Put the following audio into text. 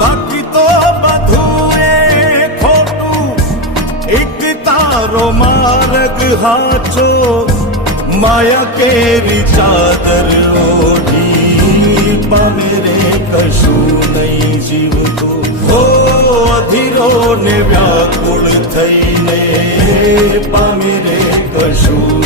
બાકી તો બધું એ ખોટું, એક તારો માર્ગ હાચો, માયા કેરી ચાદર ઓઢી પામે રે કશું નહીં જીવતો. હો અધીરો ને વ્યાકુળ થઈને પામે રે કશું